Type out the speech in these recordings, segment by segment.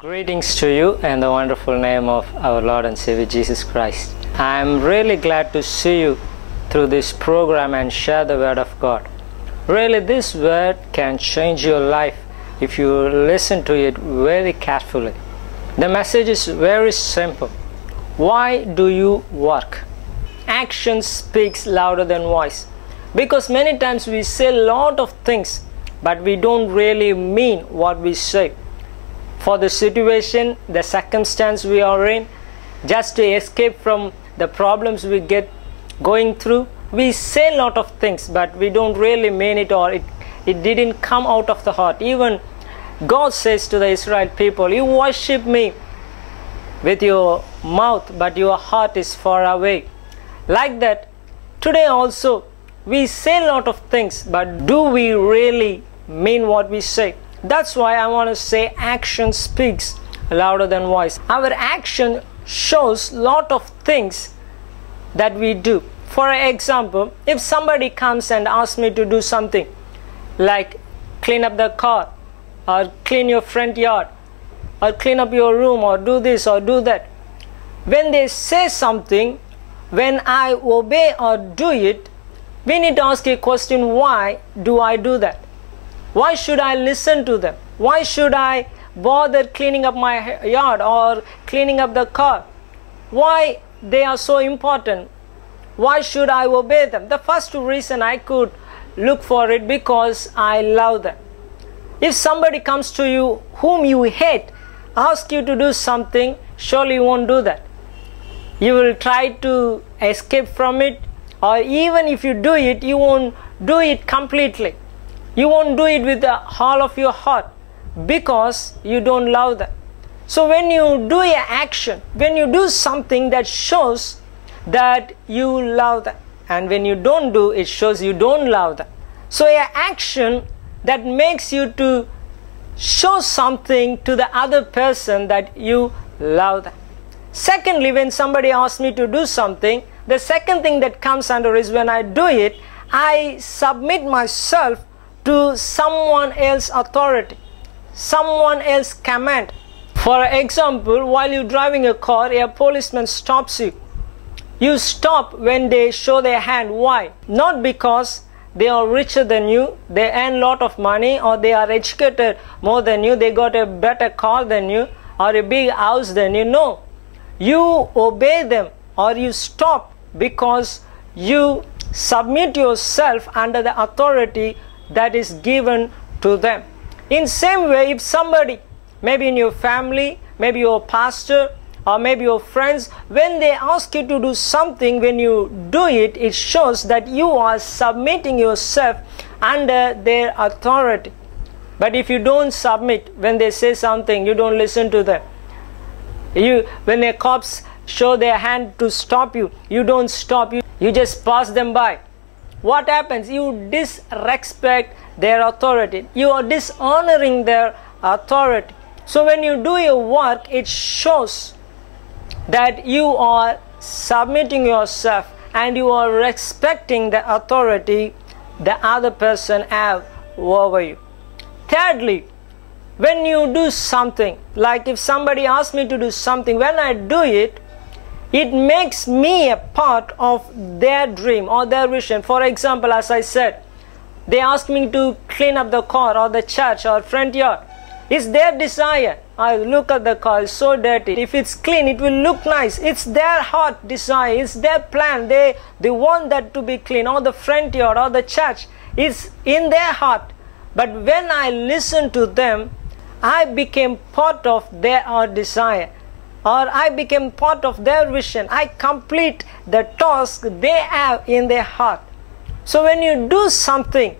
Greetings to you in the wonderful name of our Lord and Savior Jesus Christ. I am really glad to see you through this program and share the Word of God. Really, this Word can change your life if you listen to it very carefully. The message is very simple. Why do you work? Action speaks louder than voice. Because many times we say a lot of things, but we don't really mean what we say. For the situation, the circumstance we are in, just to escape from the problems we get going through, we say a lot of things, but we don't really mean it, or it didn't come out of the heart. Even God says to the Israel people, you worship me with your mouth, but your heart is far away. Like that, today also, we say a lot of things, but do we really mean what we say? That's why I want to say action speaks louder than voice. Our action shows a lot of things that we do. For example, if somebody comes and asks me to do something like clean up the car, or clean your front yard, or clean up your room, or do this or do that, when they say something, when I obey or do it, we need to ask a question: why do I do that? Why should I listen to them? Why should I bother cleaning up my yard or cleaning up the car? Why they are so important? Why should I obey them? The first reason I could look for it, because I love them. If somebody comes to you whom you hate, ask you to do something, surely you won't do that. You will try to escape from it, or even if you do it, you won't do it completely. You won't do it with the whole of your heart, because you don't love them. So when you do an action, when you do something that shows that you love them, and when you don't do, it shows you don't love them. So an action that makes you to show something to the other person that you love them. Secondly, when somebody asks me to do something, the second thing that comes under is when I do it, I submit myself to someone else's authority, someone else's command. For example, while you're driving a car, a policeman stops you. You stop when they show their hand. Why? Not because they are richer than you, they earn a lot of money, or they are educated more than you, they got a better car than you, or a big house than you. No. You obey them, or you stop because you submit yourself under the authority that is given to them. In same way, if somebody, maybe in your family, maybe your pastor, or maybe your friends, when they ask you to do something, when you do it, it shows that you are submitting yourself under their authority. But if you don't submit, when they say something, you don't listen to them. When the cops show their hand to stop you, you don't stop, you just pass them by. What happens? You disrespect their authority. You are dishonoring their authority. So when you do your work, it shows that you are submitting yourself and you are respecting the authority the other person have over you. Thirdly, when you do something, like if somebody asks me to do something, when I do it, it makes me a part of their dream or their vision. For example, as I said, they ask me to clean up the car or the church or front yard. It's their desire. I look at the car, it's so dirty. If it's clean, it will look nice. It's their heart desire. It's their plan. They want that to be clean. Or the front yard or the church. It's in their heart. But when I listen to them, I became part of their desire. Or I became part of their vision. I complete the task they have in their heart. So when you do something,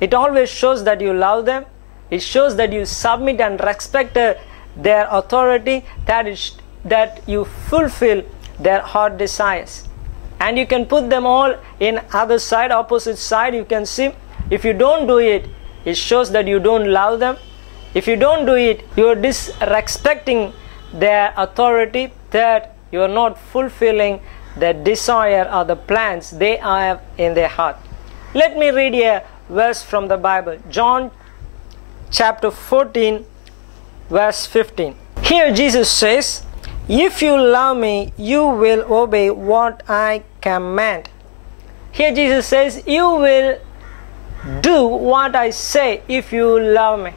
it always shows that you love them. It shows that you submit and respect their authority, that you fulfill their heart desires. And you can put them all in other side, opposite side. You can see, if you don't do it, it shows that you don't love them. If you don't do it, you are disrespecting their authority, that you are not fulfilling the desire or the plans they have in their heart. Let me read a verse from the Bible. John chapter 14, verse 15. Here Jesus says, if you love me, you will obey what I command. Here Jesus says, you will do what I say if you love me.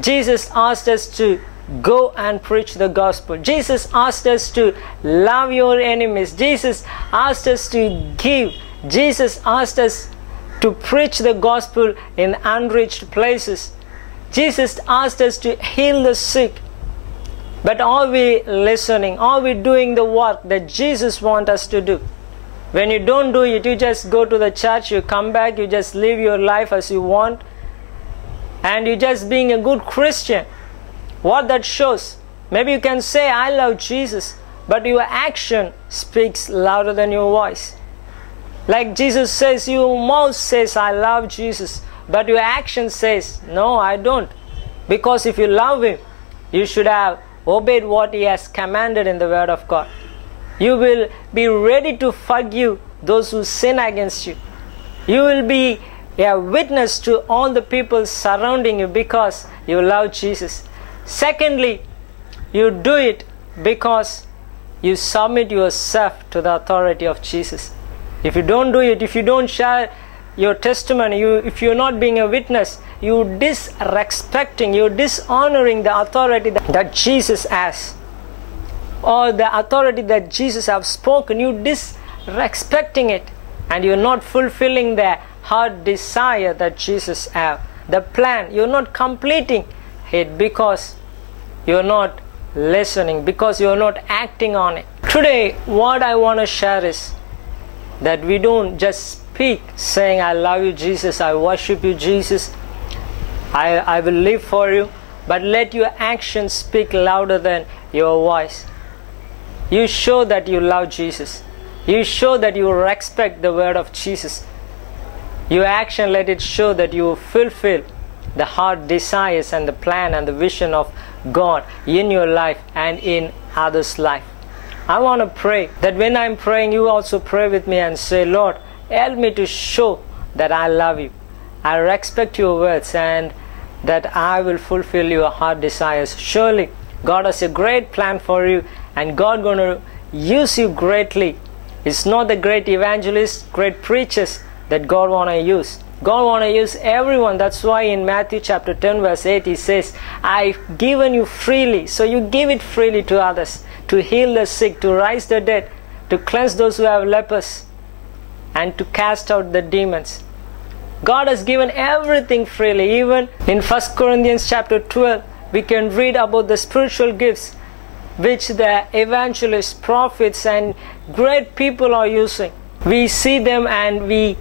Jesus asked us to go and preach the gospel. Jesus asked us to love your enemies. Jesus asked us to give. Jesus asked us to preach the gospel in unreached places. Jesus asked us to heal the sick. But are we listening? Are we doing the work that Jesus wants us to do? When you don't do it, you just go to the church, you come back, you just live your life as you want, and you're just being a good Christian. What that shows? Maybe you can say, I love Jesus, but your action speaks louder than your voice. Like Jesus says, your mouth says, I love Jesus, but your action says, no, I don't. Because if you love Him, you should have obeyed what He has commanded in the Word of God. You will be ready to forgive those who sin against you. You will be a witness to all the people surrounding you because you love Jesus. Secondly, you do it because you submit yourself to the authority of Jesus. If you don't do it, if you don't share your testimony, if you're not being a witness, you're disrespecting, you're dishonoring the authority that Jesus has, or the authority that Jesus has spoken. You're disrespecting it, and you're not fulfilling the heart desire that Jesus has. The plan, you're not completing it because you're not listening, because you're not acting on it. Today, what I want to share is that we don't just speak saying, I love you, Jesus, I worship you, Jesus, I will live for you, but let your actions speak louder than your voice. You show that you love Jesus. You show that you respect the word of Jesus. Your action, let it show that you fulfill the heart desires and the plan and the vision of God in your life and in others' life. I want to pray that when I'm praying, you also pray with me and say, Lord, help me to show that I love you. I respect your words and that I will fulfill your heart desires. Surely God has a great plan for you, and God going to use you greatly. It's not the great evangelists, great preachers that God want to use. God want to use everyone. That's why in Matthew chapter 10 verse 8 He says, I've given you freely, so you give it freely to others, to heal the sick, to rise the dead, to cleanse those who have lepers, and to cast out the demons. God has given everything freely. Even in 1 Corinthians chapter 12, we can read about the spiritual gifts which the evangelists, prophets, and great people are using. We see them and we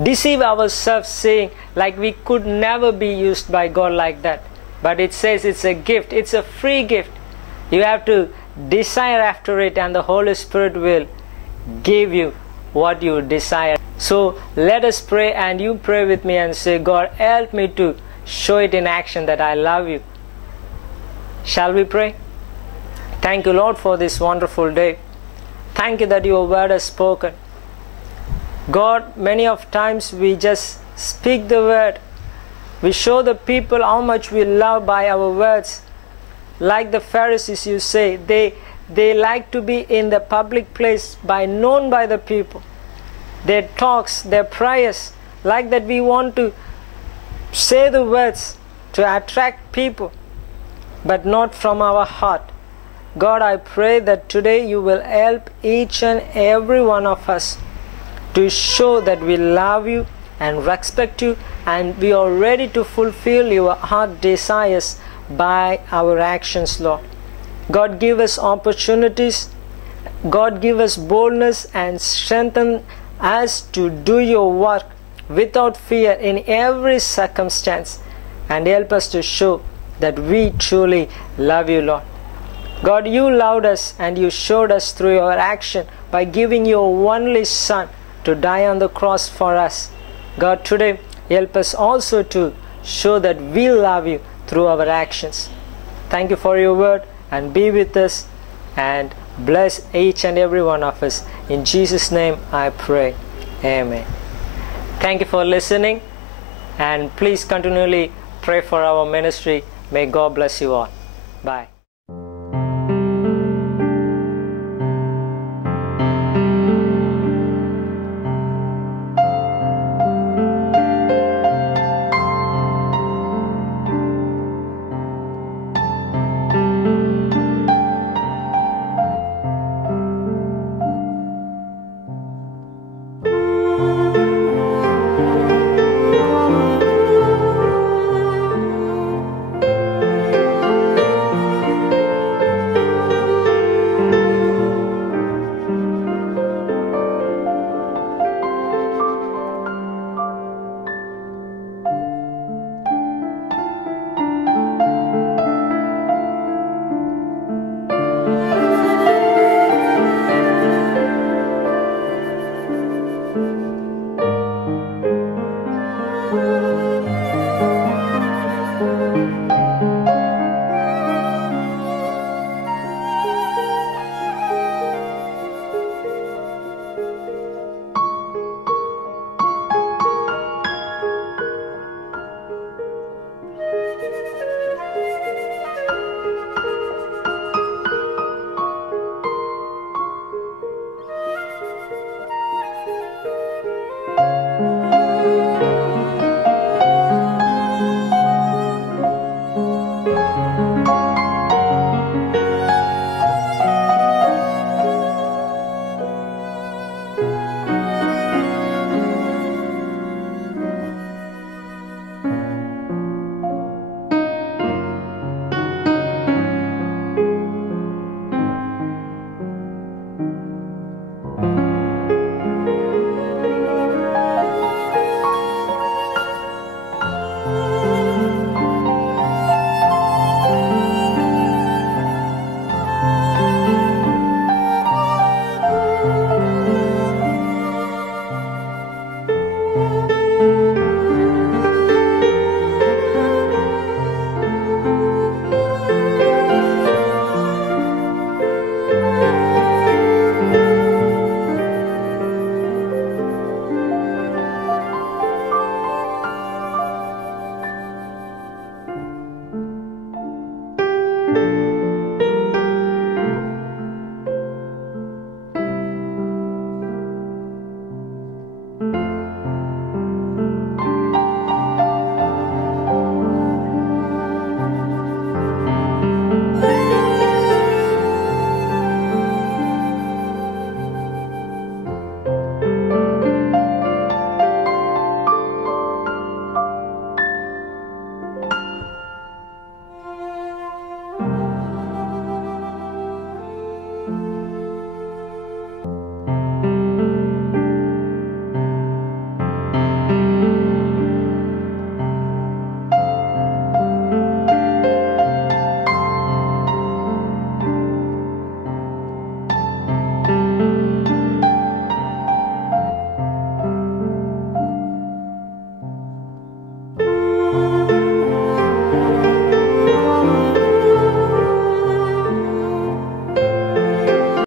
deceive ourselves saying like we could never be used by God like that. But it says it's a gift. It's a free gift. You have to desire after it, and the Holy Spirit will give you what you desire. So let us pray, and you pray with me and say, God, help me to show it in action that I love you. Shall we pray? Thank you, Lord, for this wonderful day. Thank you that your word has spoken. God, many of times we just speak the word. We show the people how much we love by our words. Like the Pharisees, you say, they like to be in the public place, known by the people. Their talks, their prayers, like that we want to say the words to attract people, but not from our heart. God, I pray that today you will help each and every one of us to show that we love you and respect you, and we are ready to fulfill your heart desires by our actions, Lord. God, give us opportunities. God, give us boldness and strengthen us to do your work without fear in every circumstance, and help us to show that we truly love you, Lord. God, you loved us and you showed us through your action by giving your only Son to die on the cross for us. God, today help us also to show that we love you through our actions. Thank you for your word, and be with us and bless each and every one of us. In Jesus' name I pray. Amen. Thank you for listening, and please continually pray for our ministry. May God bless you all. Bye.